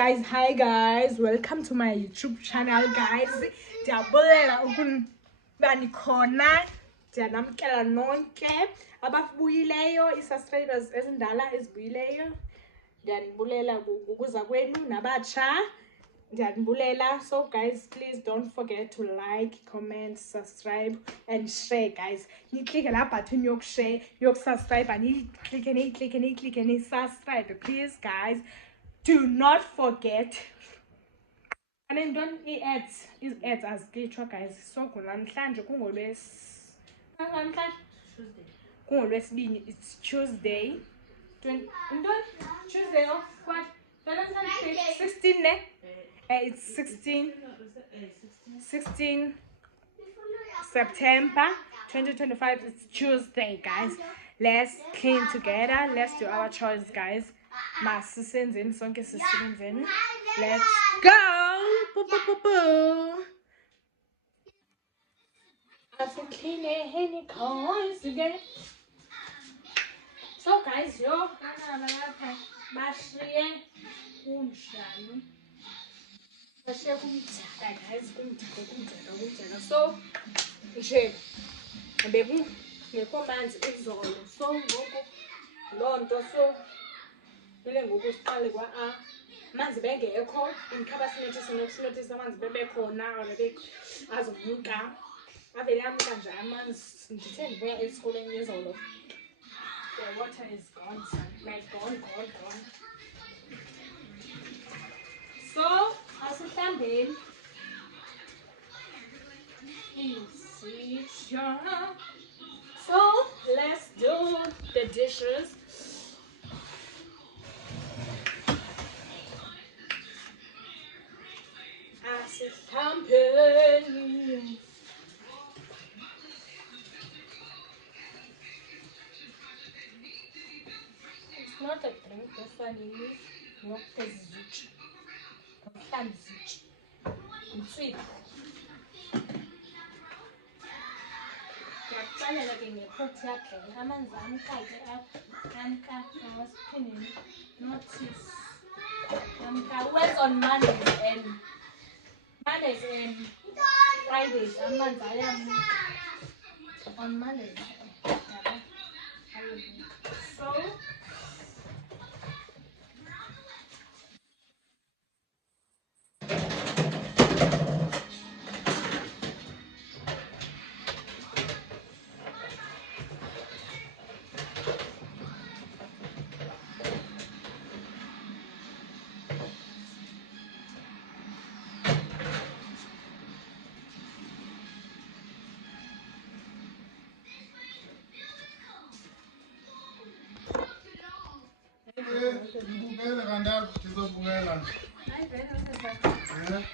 Hi guys, welcome to my YouTube channel guys. Ndiyabulela ukuba nikhona. Ndiyanamkela nonke ababuyileyo, i-subscribers ezindala ezibuyileyo. Ndiyanibulela ukuza kwenu nabatsha. Ndiyanibulela. So guys, please don't forget to like, comment, subscribe and share guys. Niklike la button yokushare, yokusubscribe, and subscribe please guys. Do not forget. And then don't ads as glitch guys. So namhlanje kungolwesibini, it's Tuesday. Tuesday of what? 16 ne? It's 16 September 2025. It's Tuesday guys. Let's clean together. Let's do our chores guys. Masisenzeni sonke sisebenzeni. Let's go. Boo, boo, boo, boo. As we clean any cars again. So guys, yo, bashiye kunjani? Bashiye kumdaka guys, kumdaka. So nje bekungekho manzi izolo. So ngoku loo nto so mele ngoku siqale kwa amanzi bengekho imkhaba sinothisa amanzi bebekhona azonyuka avele amka nje amanzi. Ndithe ndibuya esikolweni izolo, the water is gone, like gone. So asihlambeni isisha. So let's do the dishes. Asihlambeni. It's not a drink, this one is not a zitch. It's sweet. Ndiyakuxelela ke ngephothi yakhe amanzi amkake awasiphindini notice amka. Where's on Mondays and Fridays amanzi ayamuka on Mondays. So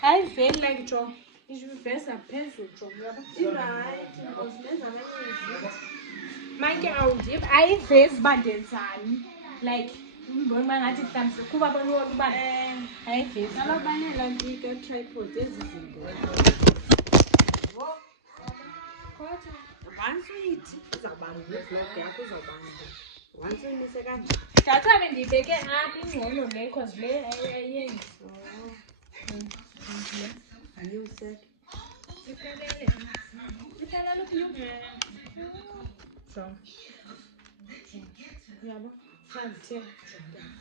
ayiveli like jo iveza phezulu jo manke awundiva ayivezi uba ndenzani like umbona uba ngathi mhlawumbi kuba bonibona uba ayivezi alabanela ntika tripod ezi zinto kodwa once uyithi izawubamba nevlog yakho izawubamba. Once uyimise kanje ndathabe ndiyibeke apha ingcono le cause le ayenzi ayuseka iphelele uphi so yabo sandithe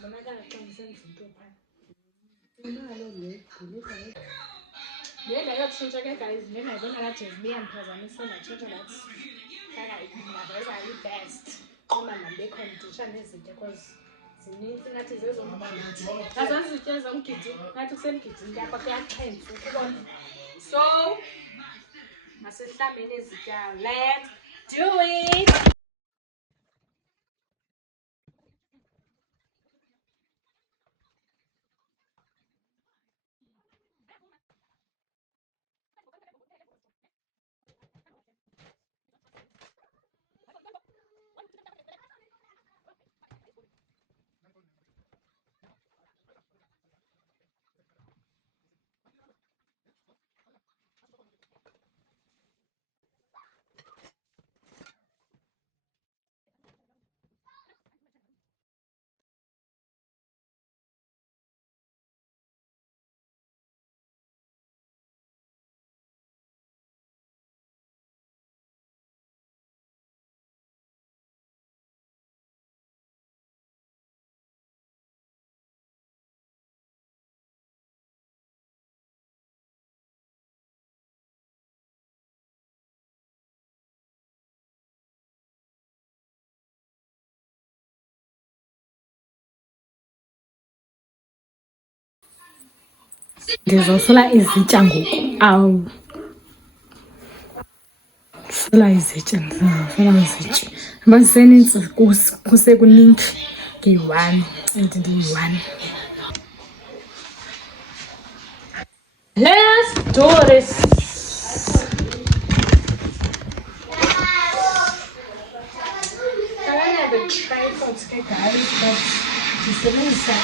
bonakala xa ndisenza into phaa imalo le ndayotshintsha ke guys le ndayibona kaJezby yandiphazamisa ndatshintsha ndathi faka ingaveza i-best uma nambekho nditsha nezinto because zininzi ngathi azazitya zomgidi ngathi kusemgidini apha kuyaxhentswa ukubona. So masihlambeni izityalo. Let's do it. Ndizosula izitya ngoku. Awu, sula izitya, ndizosula izitya. Ngoba zisenintsi kusekuningi ngiyi-one and ndiyi-one. Let's do this. I don't have a tripod, guys, but disebenzisa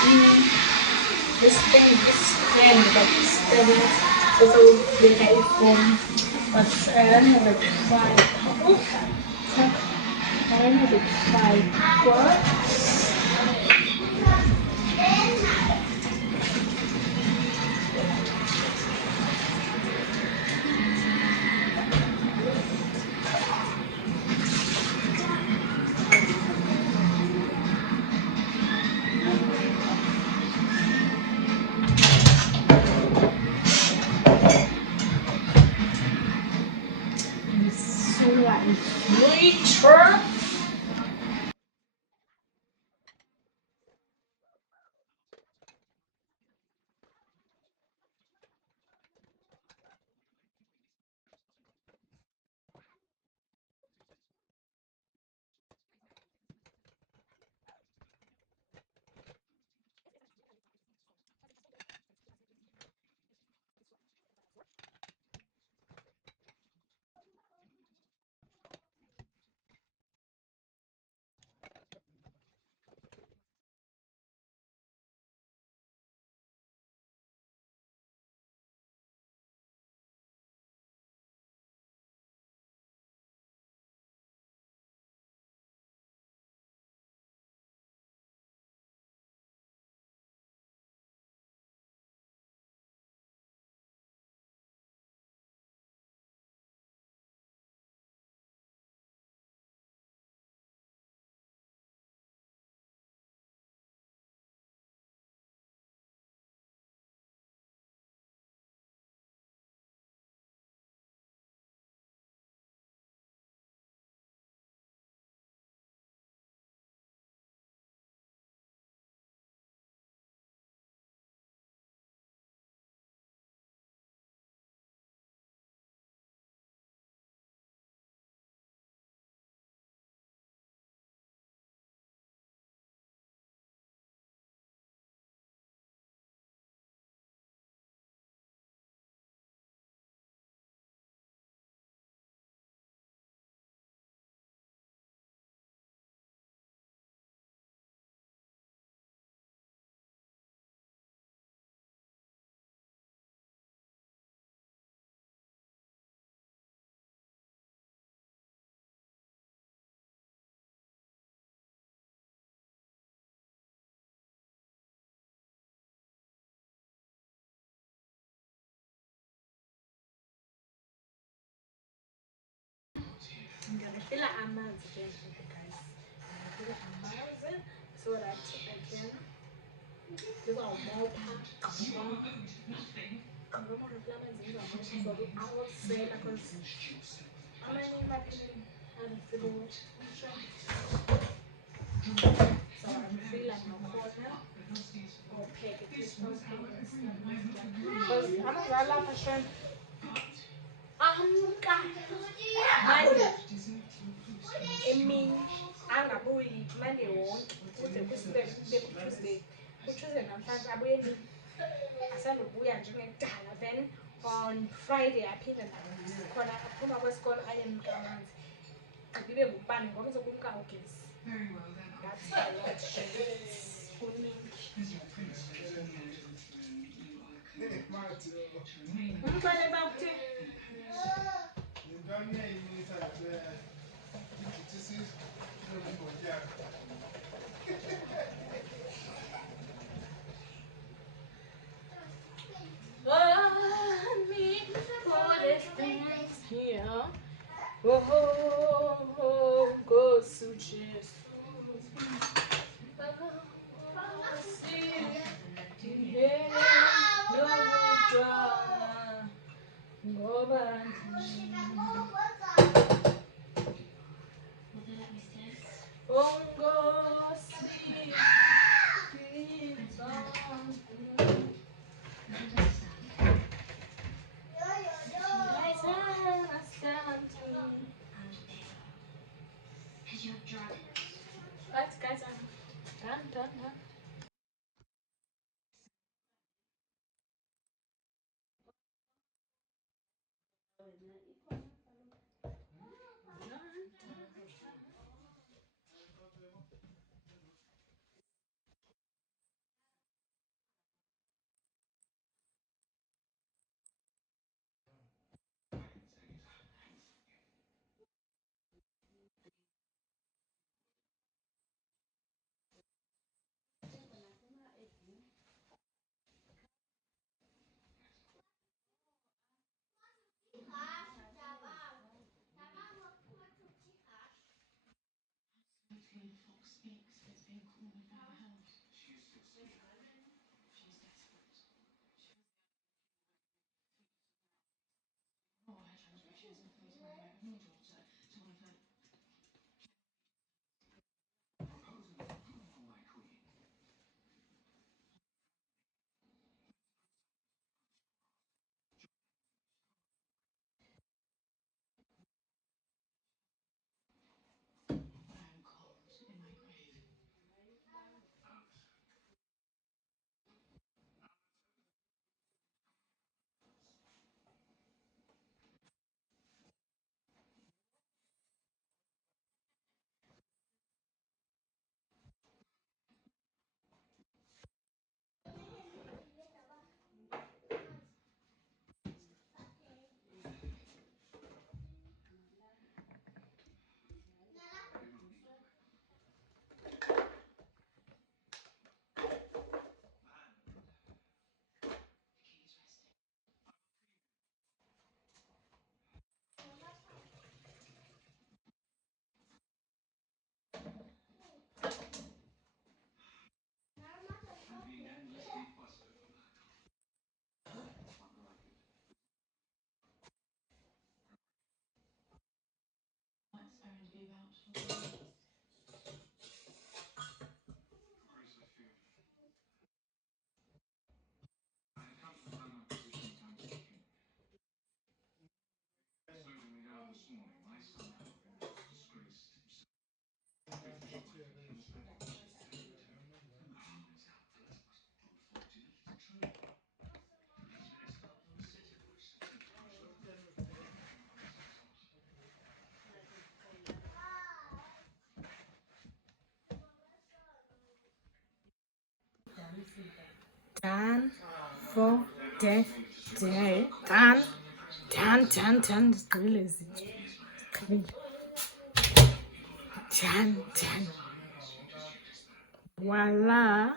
this thing, this stand that is standing so big iPhone, but I don't have a tripod. I don't have a tripod. Later. Ngiyafila amanzi nje guys. Ngiyafila amanzi so that I can ngizawumopha ngizomopha amanzi ngizawumopha for awusela because amanye amaphini alifiliwe. So ngiyafila nakhona ngopheke because amanzi alapha shona amka manje emini angabuyi manje wonke kuze kube kuTuesday. UTuesday namhlanje abuye emini asanobuya njengekudala, then on Friday aphinde khona aphuma kwesikole ayemka amanzi ibe ngubani ngoba uzokumka ugesi. That's a lot kuningi. Umntwana bakuthi here. Oh, go suches. Done for the day. Done. Done. Just realize it. Done. Voila.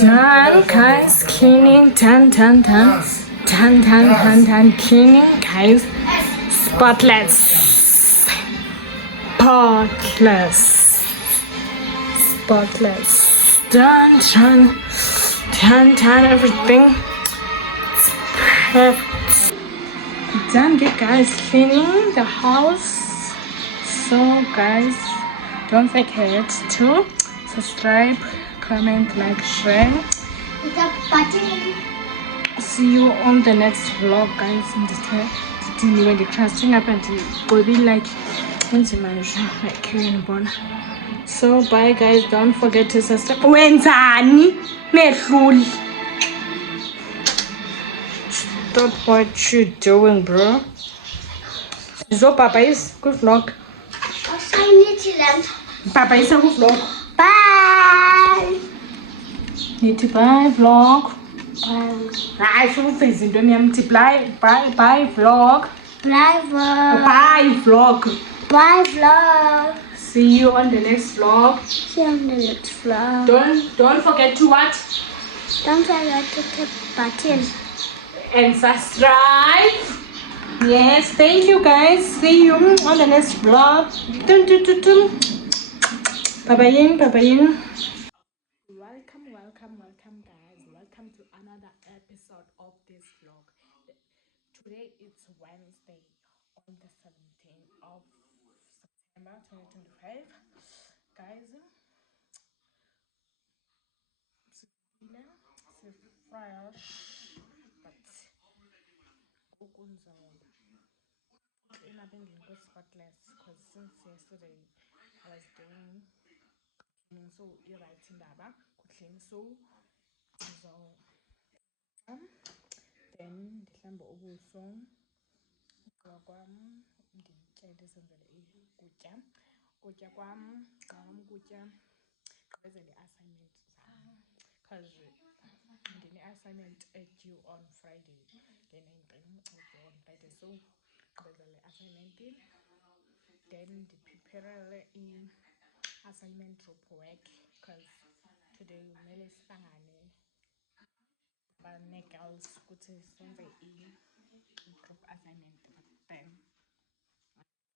Done, guys. Cleaning. Done. Cleaning, guys. Spotless. Done. Everything. Perfect. Done, guys. Cleaning the house. So, guys, don't forget to subscribe, comment, like, share. It's a button. See you on the next vlog, guys. When the trusting up and will be like so bye, guys. Don't forget to subscribe. Wenzani mehluli. Stop what you doing, bro. So Papa is good vlog. Also, I need to learn. Papa is a good vlog. Bye. Need to buy vlog. I should face into me multiply. Bye vlog. Bye vlog. Bye vlog. Bye vlog. See you on the next vlog. See you on the next vlog. Don't forget to what? Don't forget to hit button. And subscribe. Yes, thank you, guys. See you on the next vlog. Bye-bye. Welcome, guys. Welcome to another episode of this vlog. Today it's Wednesday on the 17th of September 2025. Guys, it's fresh, but ukunzo clean up and go spotless because since yesterday I was doing cleaning, so you're right in that clean so then ndihlambe ubuso ugqiba kwam nditye ndizenzele ukutya kwam ukutya gqibezela i-assignment zam because ndine-assignment due on Friday nge-19 due on Friday, so gqibezela i-assignment then ndiprepare i-assignment group work because today kumele sihlangane bane-girls ukuthi senze i-group assignment, but then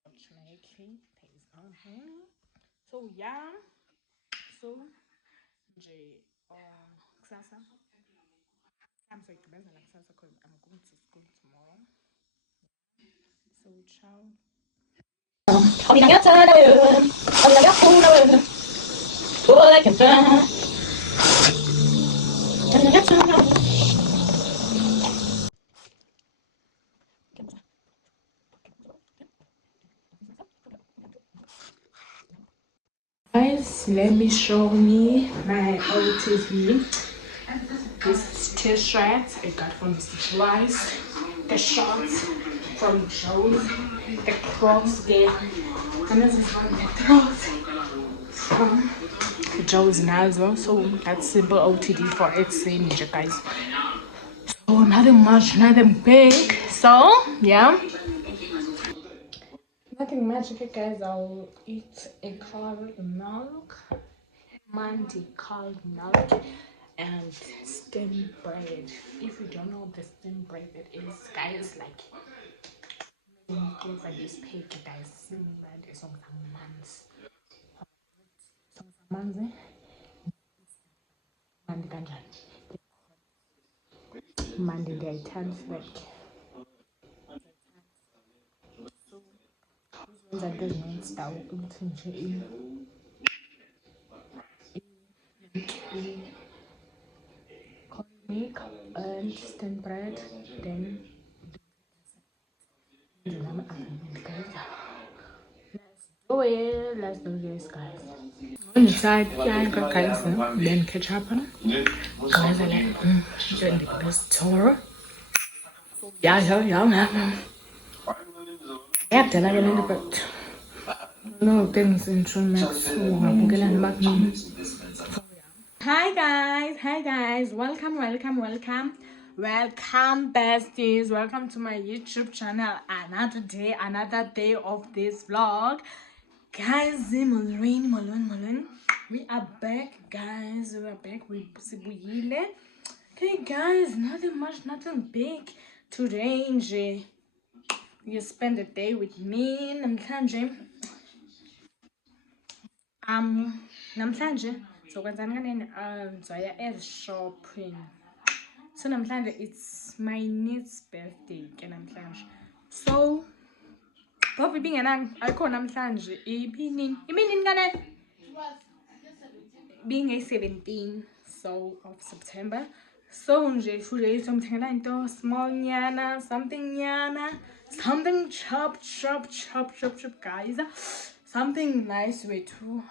unfortunately there is no money, so yeah, so nje kusasa I'm so gqibezela kusasa because I'm going to school tomorrow, so ciao. Guys, let me show me my OTV. This t-shirt I got from Mr. Twice, the shorts from Joe's, the Crocs get, and this is one the throat from Joe's Nazo. So that's simple OTD for it's ninja, guys. So nothing much, nothing big. So yeah, nothing magic, guys. I'll eat a cold milk, Monday cold milk, and steamed bread. If you don't know what the steamed bread it is, guys, like things like this pig, guys, steamed bread is on some months. Monday kanjani? Monday ndiyayithanda like that doesn't start into milk and steamed bread, then let's do this, guys. On the side, yeah, guys, then ketchup, guys, I like doing the best tour. Yeah. Yeah, then I get but no things in Max. Hi guys, welcome besties, welcome to my YouTube channel. Another day of this vlog, guys. Mulun, we are back, guys. We sibuyile. Okay, guys, nothing much, nothing big today. Nje you spend the day with me namhlanje. Namhlanje sokwenzani kanene ngizoya shopping. So namhlanje it's my niece's birthday ke namhlanje. So Bobby bingenanga ayikho namhlanje imini kanene being a 17 so of September. So nje today something into small nyana, something chop guys. Something nice bethu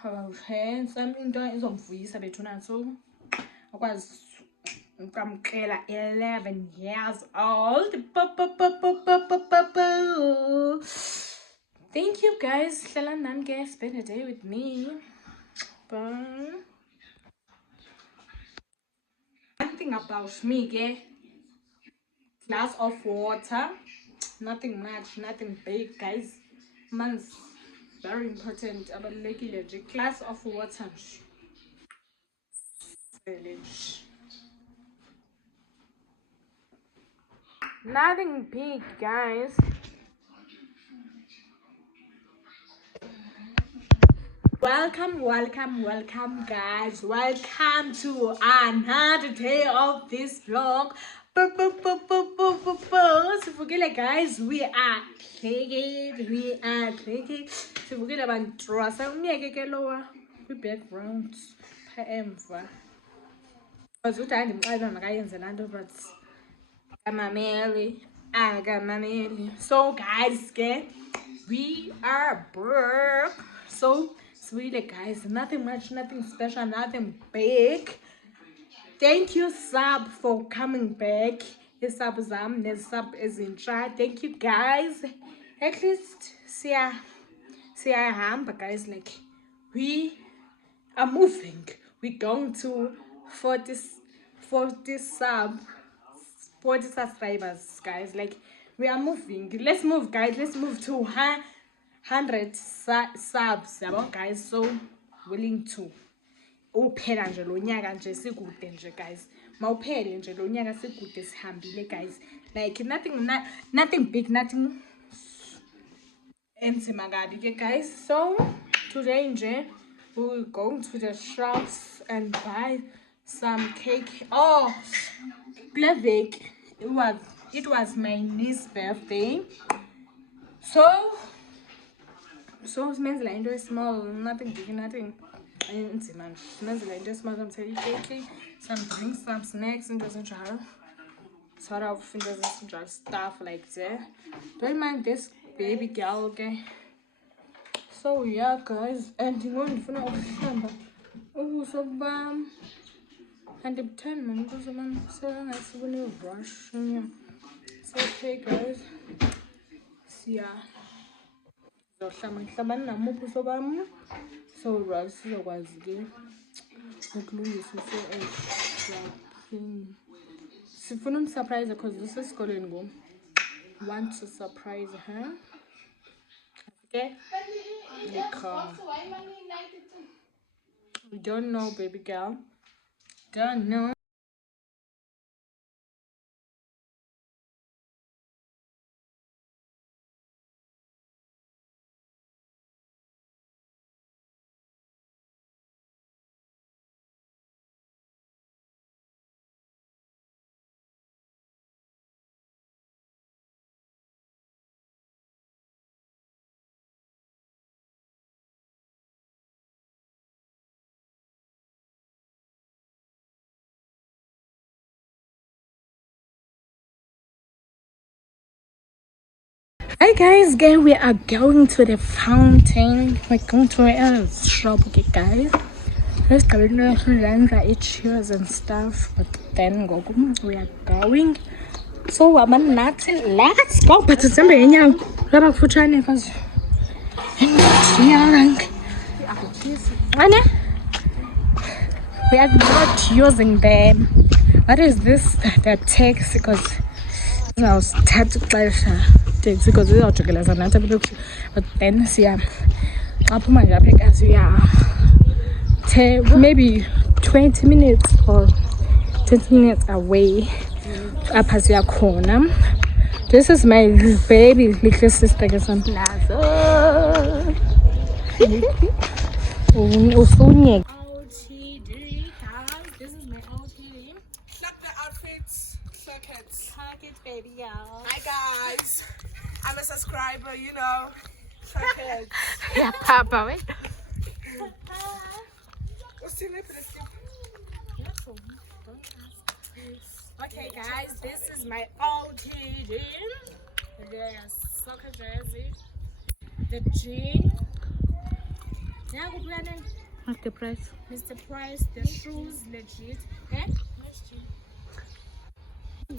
hair, something into izomvuyisa bethu na, so akwazi ukamkela 11 years old. Thank you, guys. Hlala nami ke spend a day with me. But one thing about me, glass of water, nothing much, nothing big, guys. Man's very important. Abalulekile nje, glass of water. Nothing big, guys. Welcome, guys. Welcome to another day of this vlog. Sivukile guys, we are clicking. Sivukile bantu asawumyeke ke lowa kwi-background pha emva. Ukuthi andimxelela makayenze laa nto but akamameli. So guys, ke we are back. So sivukile guys, nothing much, nothing special, nothing big. Thank you sub for coming back. Sub zam nesub ezintsha. Thank you guys. At least siyahamba guys, like we are moving. We're going to 40 subscribers guys, like we are moving. Let's move guys, let's move to 100 subs guys. So willing to uphela nje lo nyaka nje sikude nje guys, mawuphele nje lo nyaka sikude sihambile guys, like nothing big, nothing enzima kabi ke guys. So today nje we're going to the shops and buy some cake. Oh, Plevik, it was my niece's birthday, so smenza into small, nothing big, nothing enzima nje. Smenza into small, cake, some drinks, some snacks, into ezinjalo, sort of into ezinjalo, stuff like that. Don't mind this baby girl, okay? So yeah guys, and ndifuna ukuhlamba ubuso bam and I'm man because man selangayisibone rush nya. So okay guys, siya zohlamba namuphi ubuso bam, so rush sizokwazi ke ukulungisa shopping. Sifuna umsurprise because this is calling go. Want to surprise her, okay? We don't know, baby girl. Don't know. Hi guys, again we are going to the fountain. We're going to a shop, okay guys. Let's go to cheers and stuff, but then we are going. So let's go. But it's we are not using them. What is this? The text, because I was tapped because we are together, but then maybe 20 minutes or 20 minutes away. This is my baby little sister. This is my OTD. Slap the outfits, circuits. Target baby girl. Hi guys, I'm a subscriber, you know. Circuits. Yeah, Papa, wait. What's your name? Okay guys, this is my OTD. The soccer jersey, the jean. What's the price? Mr. Price, the shoes, legit. Eh? The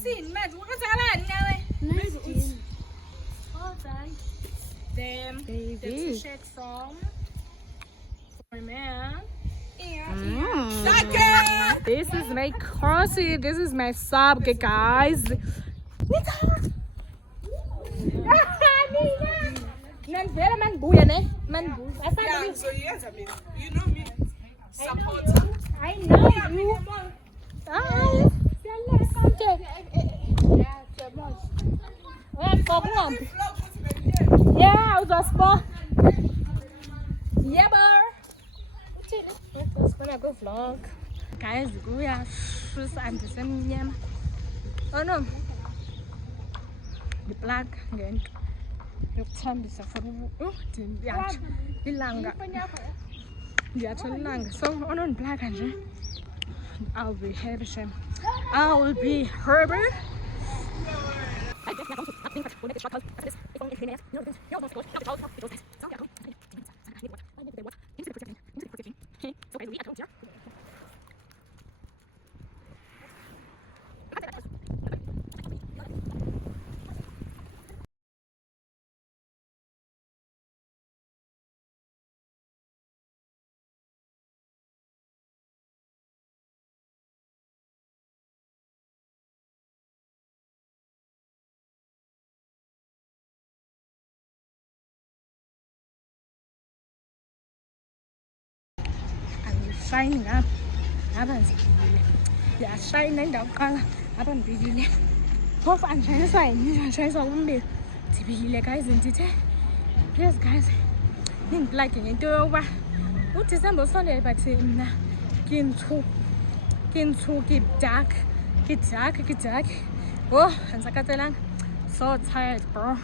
t-shirt song for man. This is my crossy. This is my sub, okay, guys. Yeah, so yes, I mean, you know me. Supporter. I know you. Yeah, it was for. Yeah, it's gonna go vlog. Guys, we are shoes and the same. Oh no. The black ngento yokuthambisa for ndiyatsho ilanga ndiyatsho ilanga so on black nje I'll be Herbert. I will be Herbert. Shining up. Yeah, shining down color. I don't really. Hope I'm trying to sign. I'm trying to sign. Guys, and it. Yes, guys. In black and do over. What is number Sunday? But get dark. Oh, and Sakatalang. So tired, bro.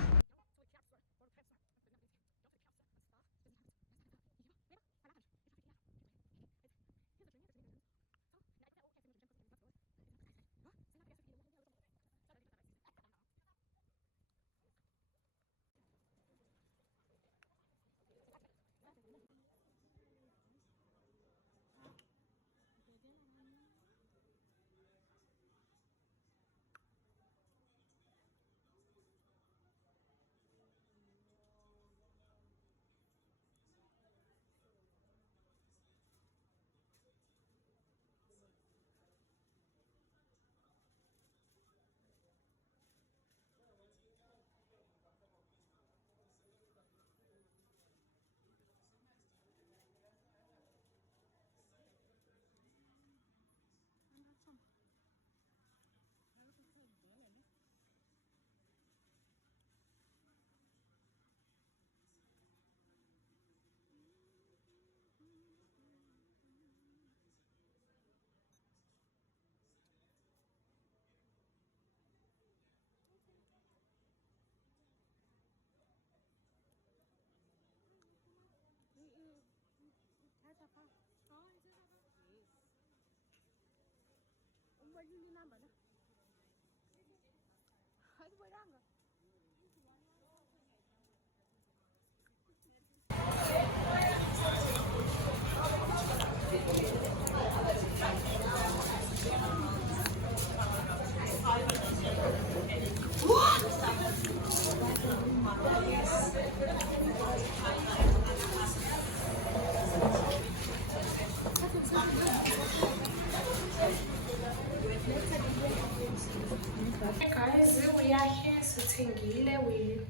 Guys, we are here sitting here. We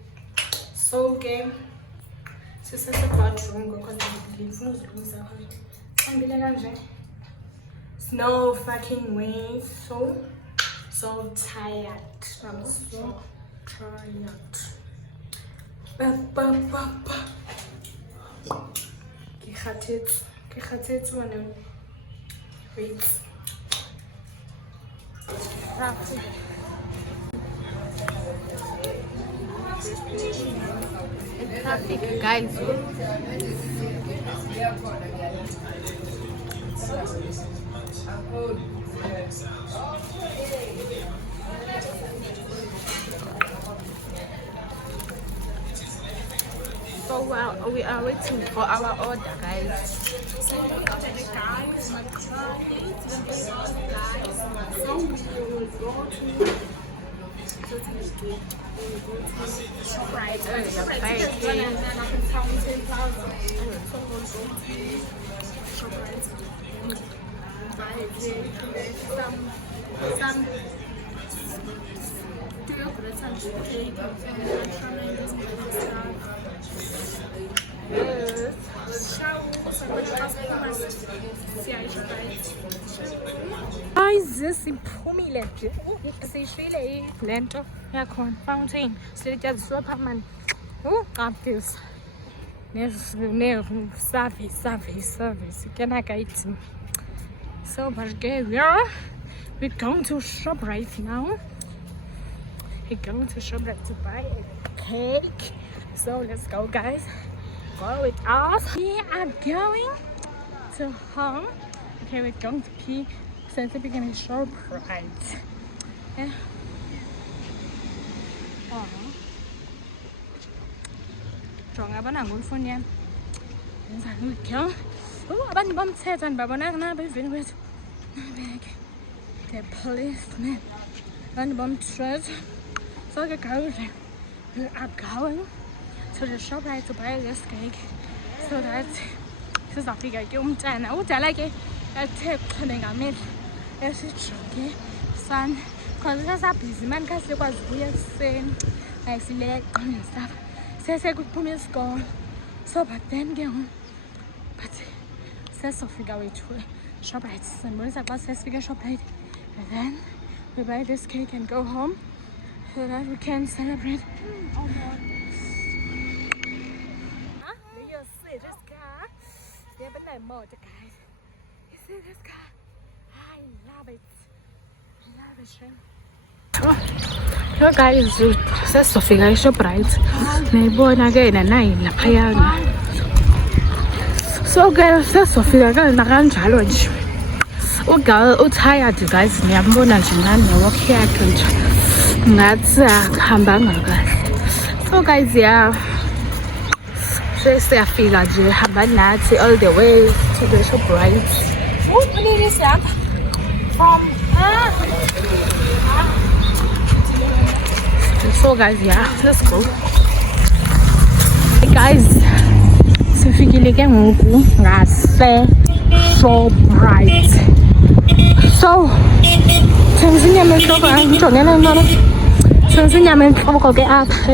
soul game. Sister bedroom because it's no fucking way. So tired. I'm so tired. Wait. Traffic, guys. So well, we are waiting for our order, guys. Guys, siphumile nje sishile lento yakhona fountain siletshenziswa phamani qabisa ne service kena guide. So but we're going to shop right now. we're going to ShopRite to buy a cake. So let's go, guys. Go with us. We are going to home. Okay, we're going to pee. So we're going to ShopRite. Yeah. Oh. Abana ngomfoni yami. Yenza ngikho. Abantu bamthetha ndibabona nabo even kwethu. Nabeke. The policeman. Abantu bamthetha. So the girls are going to the ShopRite to buy this cake so that sizafika ke umntana udala ke athe xhene ngamehlo esijonge son because sasabhizi mani kasikwazi ukuya ekuseni ayisileqa nesapha sesekuphuma isikolo so but then ke but sesofika wethu ShopRite sembonisa xa sesifika ShopRite and then we buy this cake and go home so that we can celebrate. You see this car? Yeah, but no more, guys. You see this car? I love it. Love it, shrimp. So guys, sesofika eShopRite nayibona ke nanayi laphayana. So guys, sesofika kanjalo nje. Ugal utired guys, niyambona nje nani walk yakhe nje. Ngathi akuhambanga kahle. So guys, yeah. Sesiyafika nje hamba nathi all the way to the ShopRite. Oh, what is that? From So guys, yeah, let's go. Hey guys, sifikile ke ngoku ngase ShopRite. So, thengisa inyama enhloko ngijongela mama. Thengisa inyama enhloko ke apha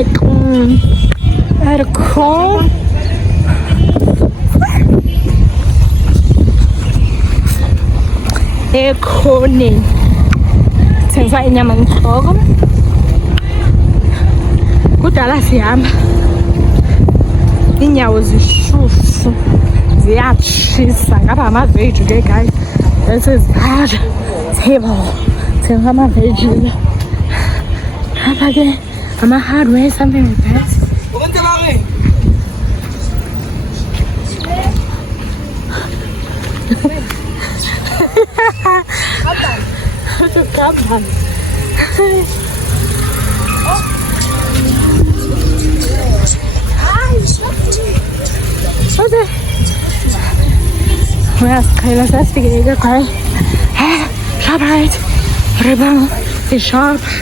ekhoneni. Thengisa inyama enhloko. Kudala sihamba. Inyawo zishushu. Ziyatshisa ngapha amaveji ke guys. This is bad table. Thengisa amaveji. Apha ke ama-hardware, something like that. Kayla says to get a car. ShopRite. Ribbon. The ShopRite.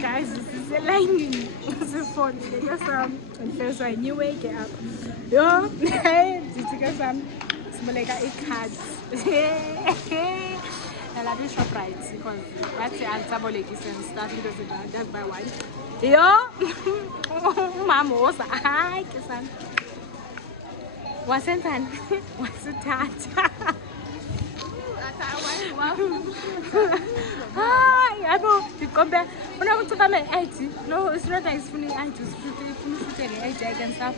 Guys, this is a lightning. This is fun. There's a new way get up. Yo, hey, did you get some? Smell like a cards. I love the ShopRite because that's the answer and starting to just buy one. Yo, Mama was hi, Kisan. Wasn't that? What's it that? I know you come back. When I want to come at 80, no, it's not nice for me. I just put it and stuff.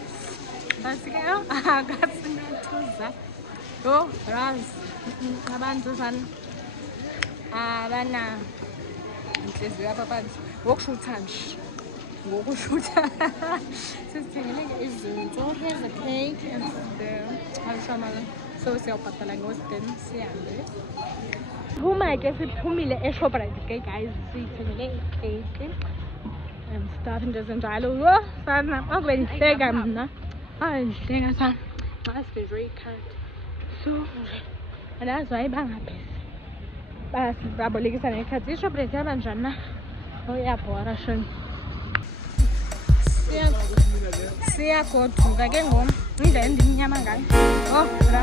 But I got some tools. Oh, Raz, Abantu San. Abana. Says the upper pants. Walk shoot touch. Walk shoot. Is so here's the cake and the Alshaman. So sell Patalangos then see who might get it Pumile ShopRite cake, guys. See cake. and stuff and njezenjalo. Yho sana akube ndihleka mna. Ndihleka sana. Must be very kind. So andazi wayebangaphi. Babolekisa nekhathi ishophu lethu yaba njani na? Uyabhora shoni. Siyagoduka ke ngoma. Indlela endimnyama ngayo. Oh la.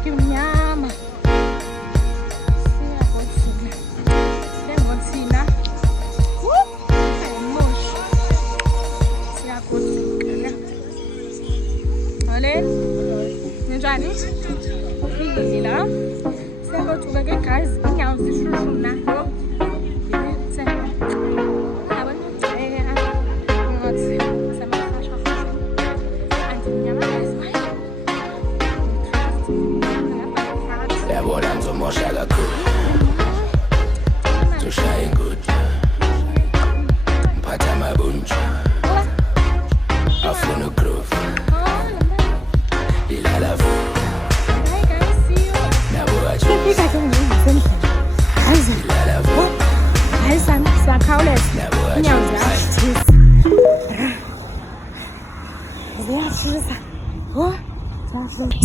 Ndimnyama. Siyagoduka. Sengothina. Emoshi. Siyagoduka. Ole. Njani? Ufikile la. Siyagoduka ke guys. Inyawo zishushu na.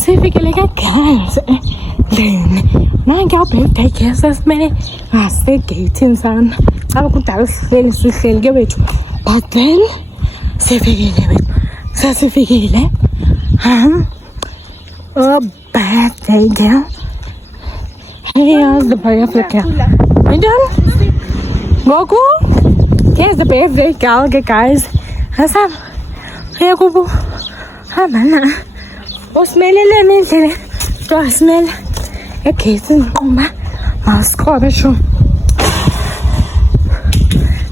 Sifikile ke guys. Nange birthday guest sasimele ngasegeyithini sana. Aba kudala sihleli ke wethu. But then sifikile wethu. Sasifikile. Oh birthday girl. Here's the birthday girl. Are you done? Goku? Here's the birthday girl, guys. Hasam. Here Goku. Hamana. Osmelele nendlela. Osmel. Ekhethi nquma. Masikhobe sho.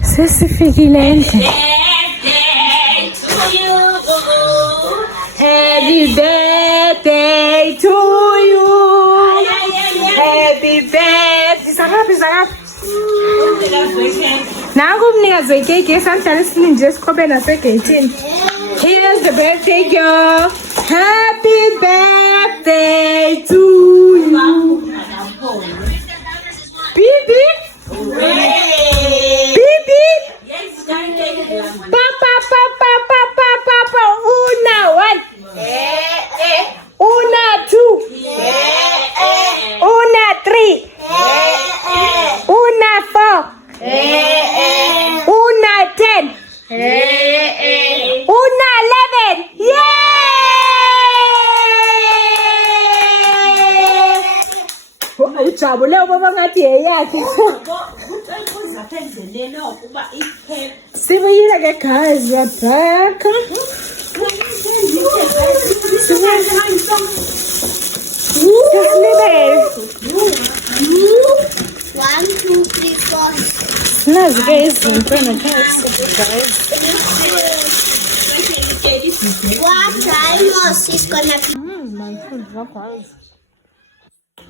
Sesifikile endlini. Happy birthday to you. Happy birthday. Sanaphi. Nangu umnikazi wekeke esandlala esininji esikhobe nasegeyithini. Here's the birthday girl. Happy birthday to you. Bibi. Bibi. Papa. Una one. Una two. Una three. Una four. Una 10. Una 11. Yay! Ujabule ubaba ngathi yeyakhe. Sibuyile ke guys, we are back. One, two, three, four. Nice guys, guys. What time was this gonna be? My food, guys.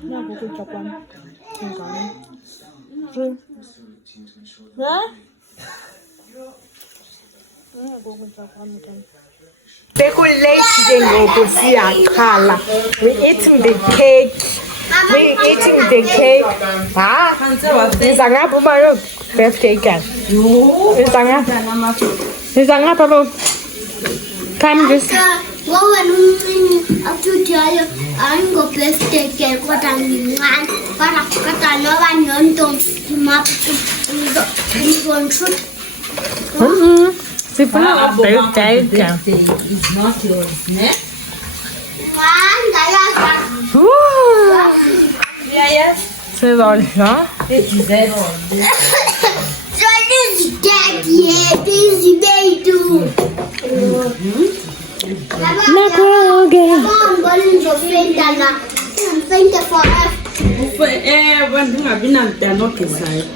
Now go to Japan. We're eating the cake. We're eating the cake. Is angapa bayo birthday cake. Is angapa bayo. Come just. What when up to tell you, I'm going to birthday cake. What I'm doing, but I know I don't map to shoot. Birthday cake is not yours, ne? Yes. C'est dans le champ. This is daddy, this is baby.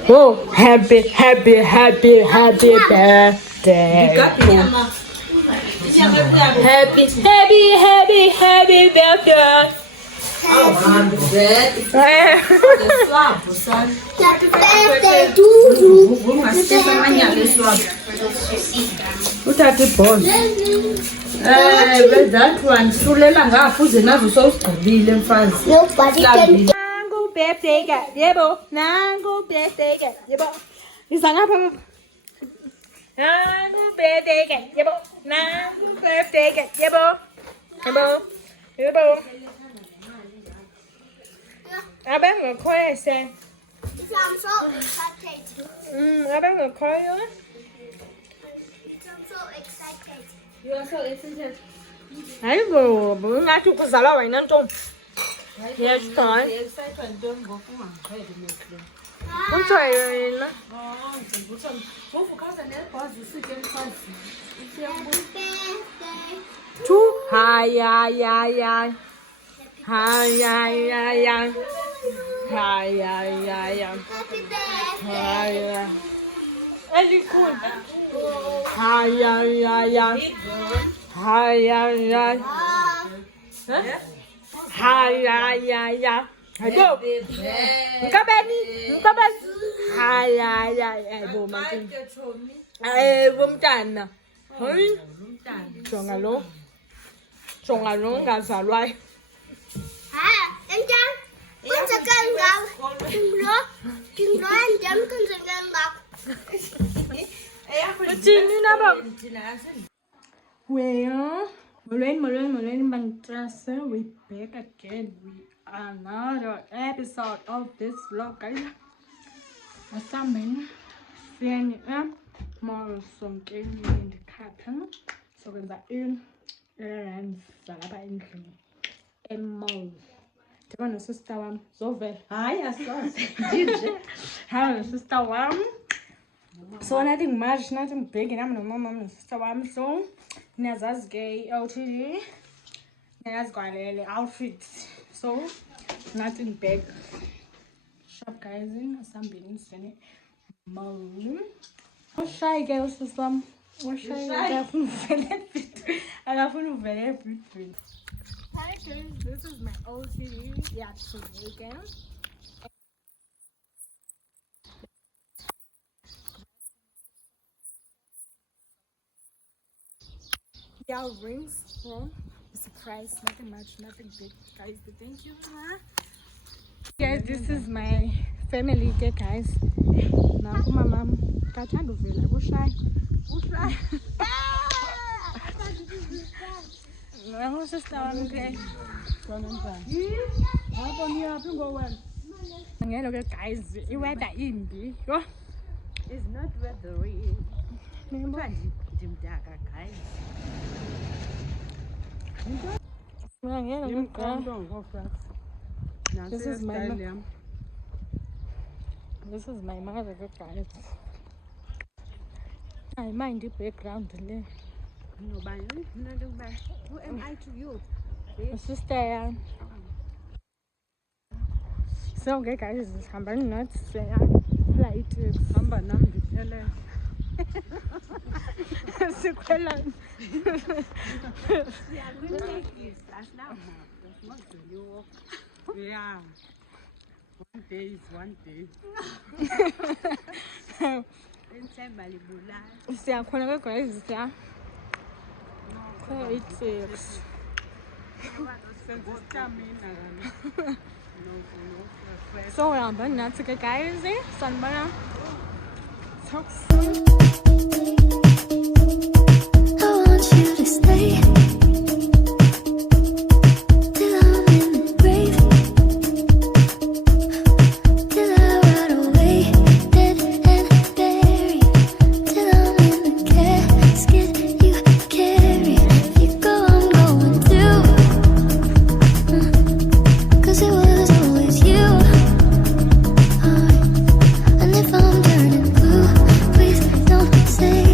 Oh, happy birthday. Happy birthday. Happy birthday to you. Uthathe ibhola. That one sulela ngafuze nazo sowugqibile mfazi. Nobody can. Nangu birthday girl. Yebo. Nangu birthday girl. Yebo. Izangapha. Happy birthday again, yebo. Happy birthday again, yebo. Yebo. Yebo. Abang ngekhoya se. I'm so excited. Abang ngekhoya. I'm so excited. You are so excited. Hayibo, ngathi ukuzalwa wena ntombi. Yes, son. Excited don't go for one. Kuthiwa yena. Happy birthday. Two. Hi. Hi. Happy birthday. Elikun. Hi. Hayibo. Ngikabeni. Hayi. Hayibo manje. Bomntana. Hayi. Jonga lo ngazalwayo. Enjan, kunzekani ngawe? Ngilo enjan kunzekani ngawe? Uthini nabo? Well, Molweni Bangtrasa, we back again with another episode of this vlog, guys. Asamben, seeing more some game in the carton. So when the errands zalapha endlini emall. Ndiba nosister wam Zovel. Hayi asazi. Hayi nosister wam. So nothing much, nothing big, and I'm no mom, I'm no sister wam. So niyazazi ke LTD. Niyazi kwalele outfits. So nothing big. Shop guys in Asambeni sene mall. Shy girl system. Shy akafuna uvele everything. Hi guys, this is my OTD. Yeah, again. Yeah, rings from a surprise, nothing much, nothing big, guys. But thank you, guys. This is my family, okay, guys. Now, my mom, kathanda uvela kushayi. No, sister wami ke. Ngelo ke guys, iweather imbi. Yo. It's not weathery. Ndimdaka guys. This is my mother, guys. I mind the background. Who am I to you? My sister. So, okay, guys, I'm not flight. Sequelan. Yeah. One day is one day. Siyakhona ke guys, siya. It takes. So I'm nathi ke guys, sanibona. Talk soon. I want you to stay till I'm in the grave, till I rot away, dead and buried, till I'm in the casket you carry. If you go, I'm going too, 'cause it was always you. And if I'm turning blue, please don't say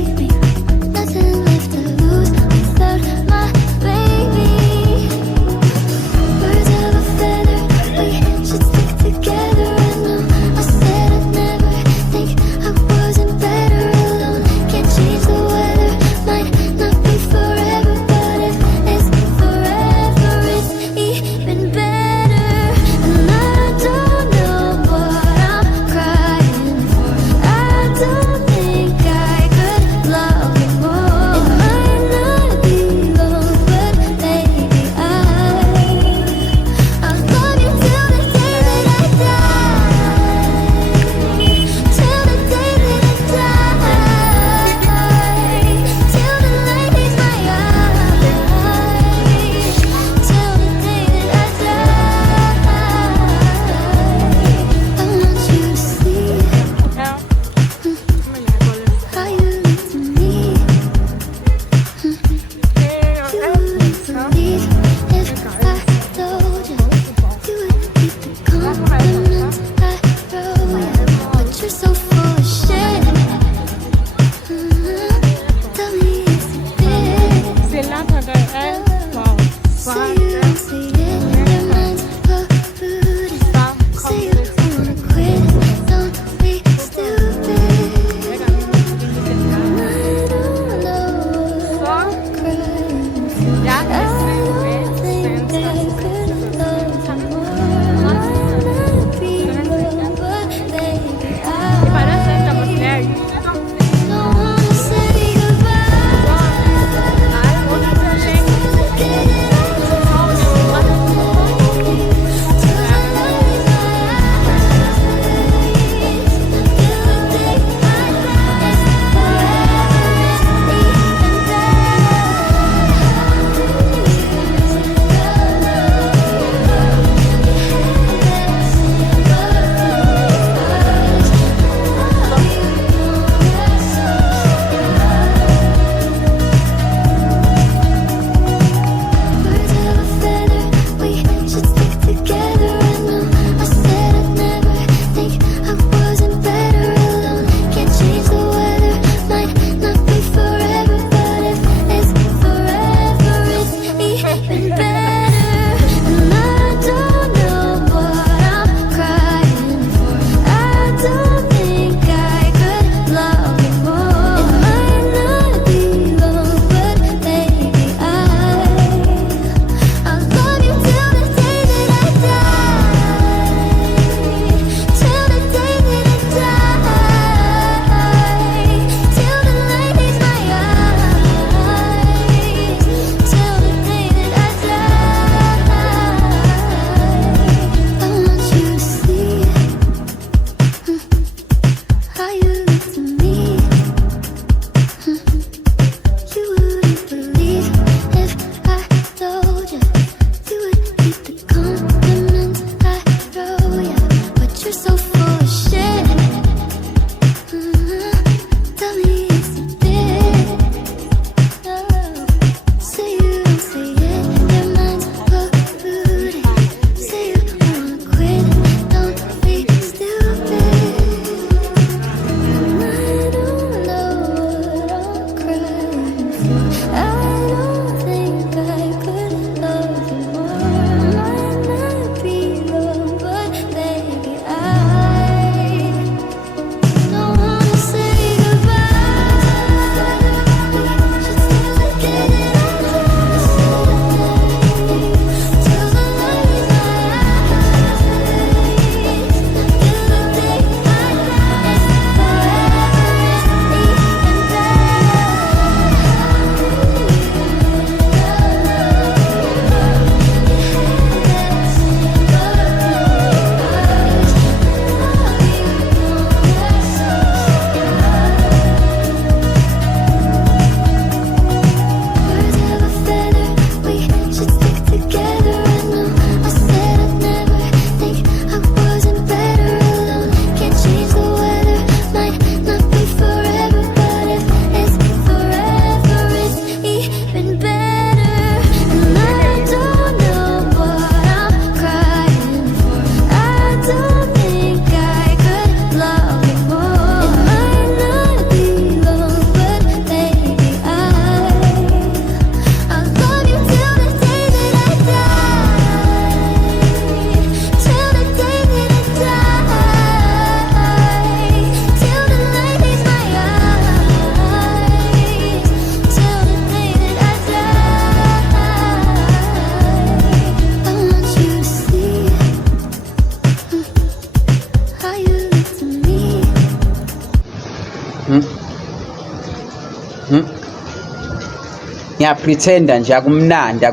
Ngiyapretenda nje akumnandi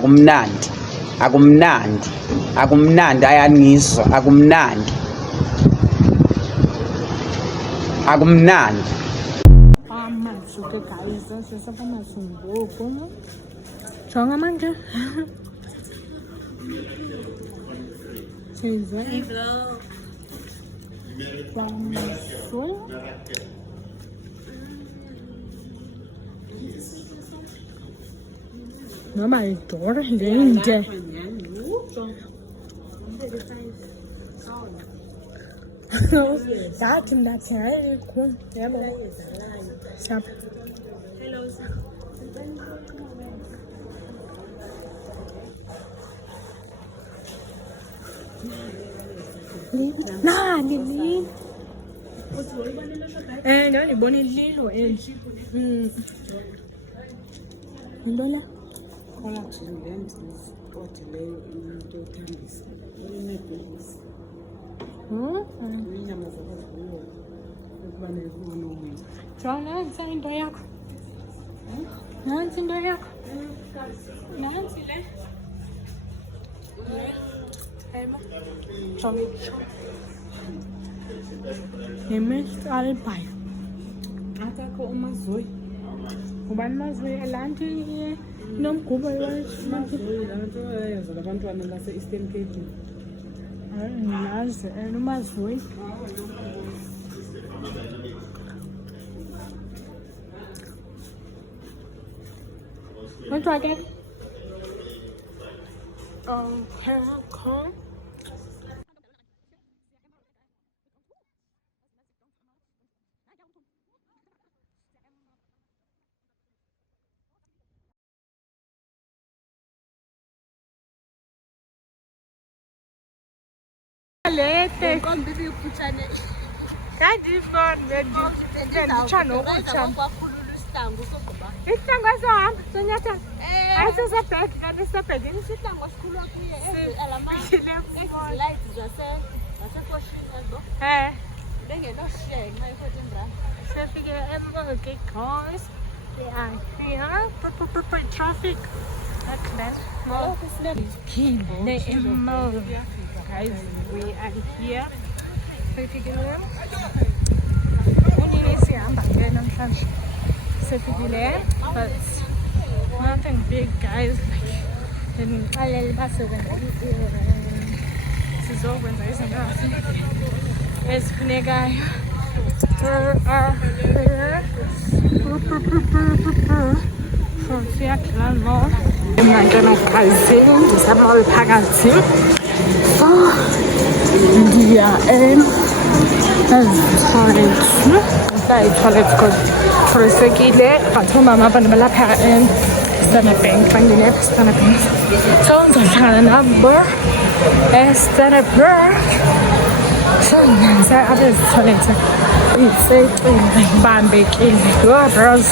ayanizwa akumnandi Amasuke guys, sesapha amasungoko. Jonga manje. Sizwe. Vamos. Noma idora lende. That and that's cool. Yeah, Sharp. Nah, Lily. No, you born in Lilo. Lola. Nansi into yakho. Nansi into yakho. Nansi le. Imesal pie. Akakho uMazui. Ubani mazwe elanti nomgubo Yenza labantwana base Eastern Cape. Nazi umazwe. What do I get? Come. Lete. Kanti phone ngiyanditshana ukujama. Isihlangu esohamba sonyathelo. Ayisesebheki kanti isebhekini isihlangu esikhulu kuye lights zasekoshini bengenoshenga i-14 sefike eMoke guys. We are here. Traffic. Guys, we are here. Sefikile. Unini sihamba ke namhlanje. Sefikile, but nothing big, guys. Ngixalele basebenza sizokwenza izinto ezifunekayo. Siyadlala no. Ngiyangena ngqazini ndisapha phakathi. Ndiya toilet because prosekile batho mama abantu balapha Standard Bank bangene Standard Bank so ngizohlala nabo Standard Bank so ngenza toilet ibambekile bros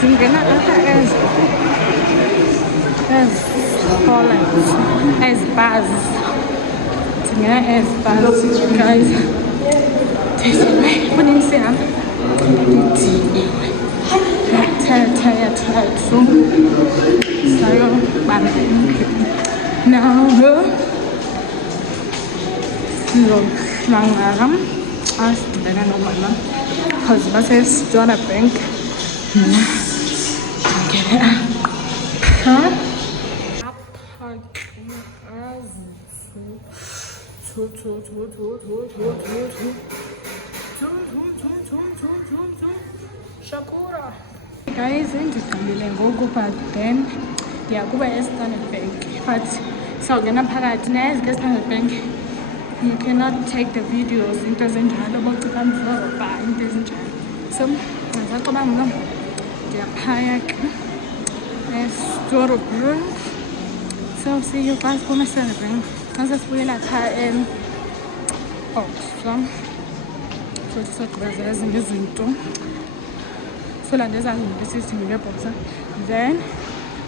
singena apha as bars singena as bars guys what is it? Now, because this is Standard Bank. Shakura. Guys, ndiqalile ngoku but then ndiyakuba eStandard Bank but sawungena phakathi nezi ke eStandard Bank you cannot take the videos into ezinjalo bocika mzoba into ezinjalo so ngisacabanga ndiyaphaya ke eStandard. So see you guys from Standard Bank. As I feel like I am awesome. So this is what I'm doing. So then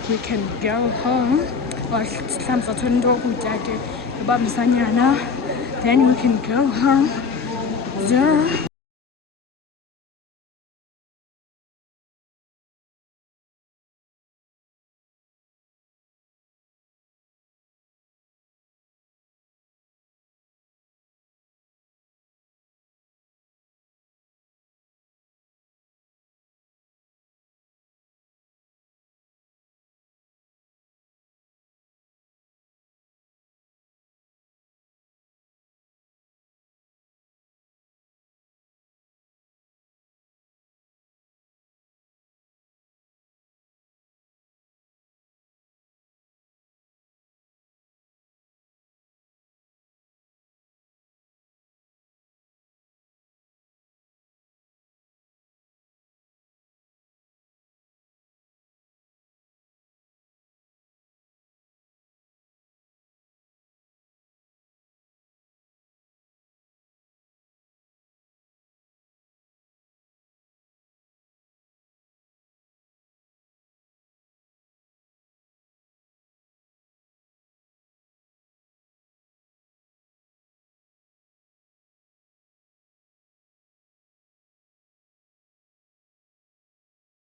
we can go home. Then we can go home.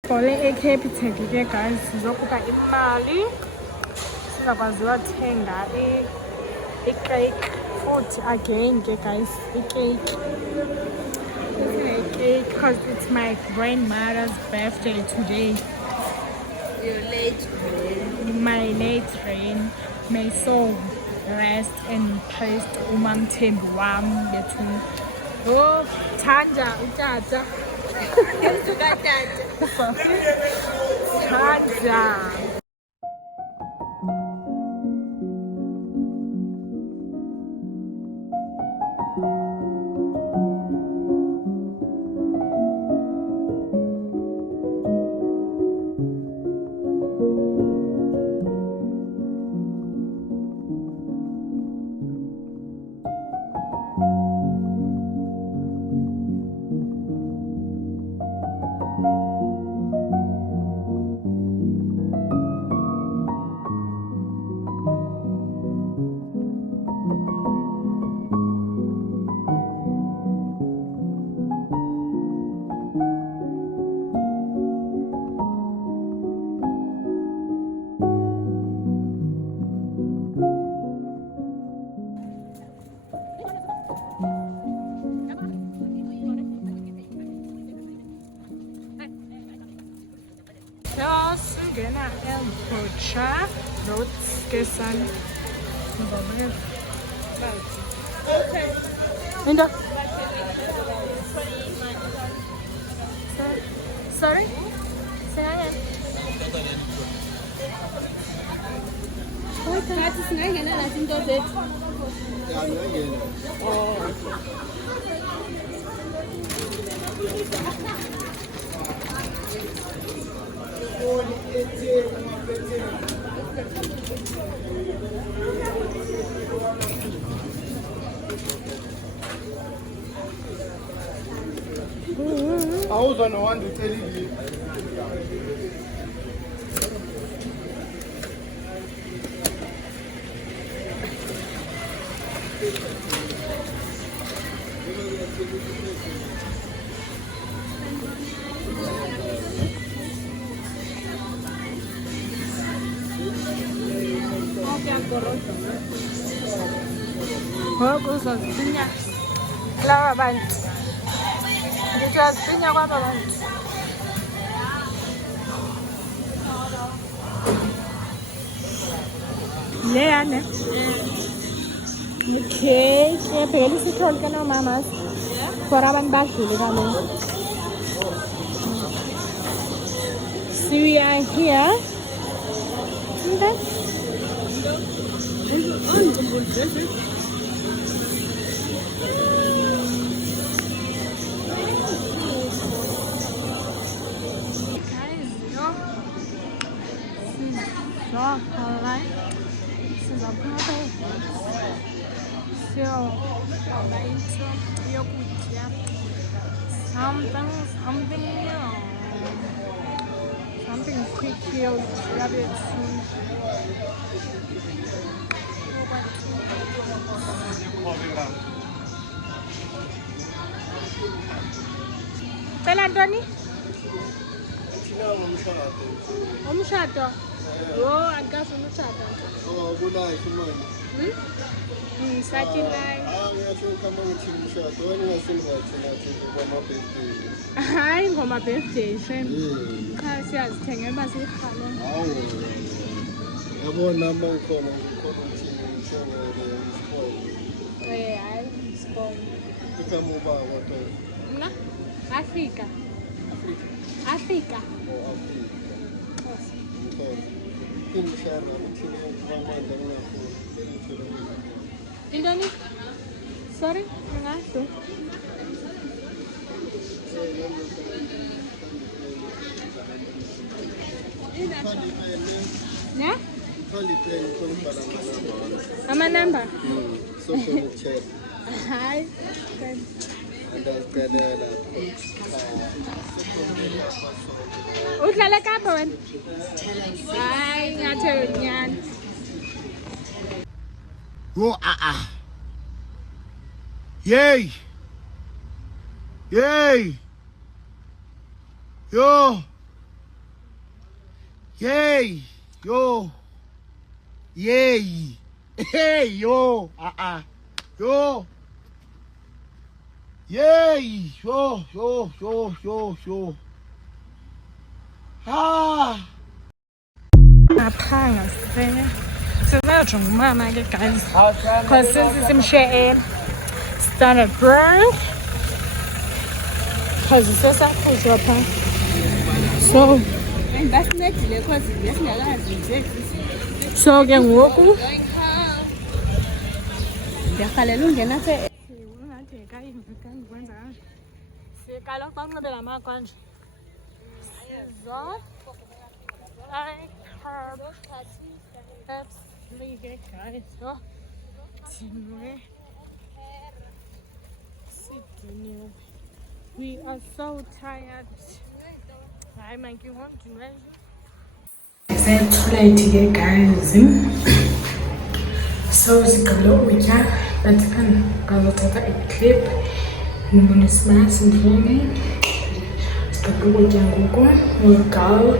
Fole eCapitec ke guys sizokhupha imali sizakwazi wathenga i-cake futhi again ke guys i-cake because it's my grandmother's birthday today. Your late My late friend may soul rest in peace umam Thembi wam bethu. Oh Thanja utata Thanja. Singena Empocha Road Skesan. Okay. Linda. Sorry? Say again. I was on the one to tell you. Ngokuzozinya laba bantu ngiyazinya kwaba bantu leyane okay phela isithole kana mamas for abantu badlule kaloku so we are here something quick here, grab it soon. Pela Antoni? Umshado. Oh, angazi umshado. Oh, kunayo manje. Ngisathi naye. Ngiyasho kama ngithi umshado, wena ungasengathi nathi kwama-birthday. Hayi ngoma birthday shem. Cha siyazithengela masihalo. Hawu. Yabona uma ukhona ukuthi ngithengele isiporo. Hayi sibona. Ikama ubaba kodwa. Mna Afrika. Afrika. Oh, Afrika. Kimshana uthini kwamanje ngiyafuna. Intoni? Sorry, ngasho. Ne? Amanamba? Social chat. Hayi. Uhlala Kapa wena? Hayi ngathi unyani. Oh, Yay! Yay! Yo! Yay! Yo! Yay! Hey! Yo! Yo! Yay! Yo! Yo! Yo! Yo! Yo! Ngaphanga sizajonga umama ke guys, because since simshiye standard brand, because sesakhutshwa phaa, so ke ngoku ndiyarhalela ungena apha ungathi kayikwenza kanje. Sikaloku xa unxibela amakwanje sizo absolutely guys. So we are so tired. I'm like, you want to measure? It's late guys. So sigalo ukutya but ngazothatha iclip nibonismas ndlini sigalo ukutya ngoku we'll go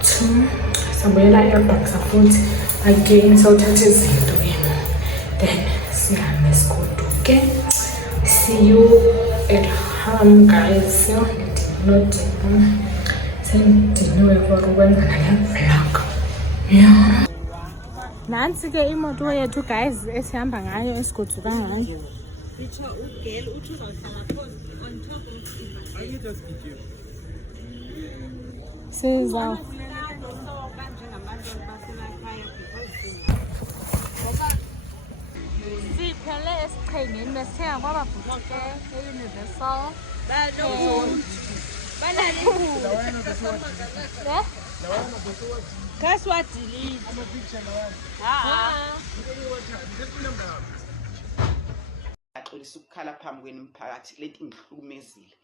to sabuyela eBaxa futhi again sawuthatha izinto ke then sihambe sigoduke. See you at home guys. So not sendiniwe for ukwenza nale vlog. Yeah. Nansi ke imoto yethu guys esihamba ngayo esigoduka ngayo. Siza siphele esichengeni besithenga kwababhuti ke e-Universal. Axolisa ukukhala phambi kwenu mphakathi leti ngihlukumezile.